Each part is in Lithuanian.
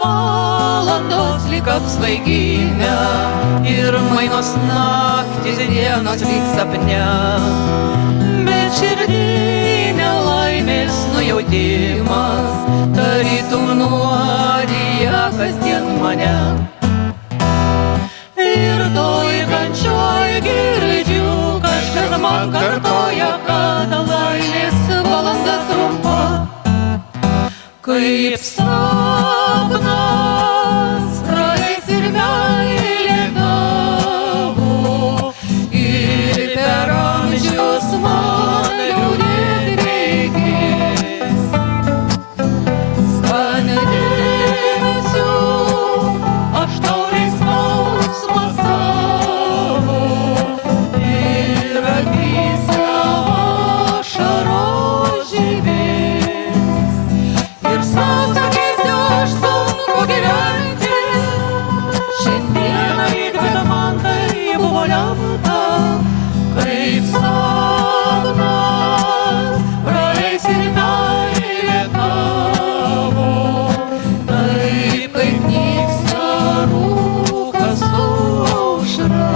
valandos lyg apsvaigime ir mainos naktis dienos lyg sapne. Bet širdį nelaimės nujautimas, tarytum nuodija kasdien mane. Ir toj kančioj girdžiu, kažkas man kartoja, kad laimės valanda trumpa. Kaip sapnas praeis ir meilė tavo, ir per amžius man liūdėt reikės. Skandinsiu aš taurės skausmą savo, ir akyse ašaros žibės. Ir sau sakysiu, aš sunku gyventi, šiandieną įkvėpė man tai buvo lemta. Kaip sapnas praeis ir meilė tavo, taip kaip nyksta rūkas su aušra.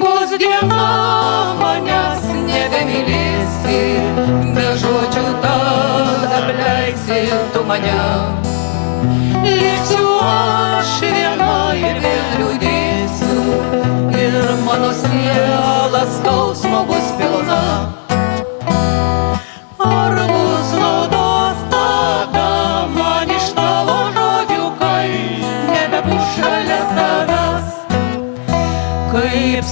Bus diena, manęs nebemylėsi, be žodžių tada apleisi tu mane. Liksiu aš viena ir vėl liūdėsiu, ir mano siela skausmo bus pilna. Ar bus naudos tada man iš tavo žodžių, kai nebebus šalia tavęs? Kaip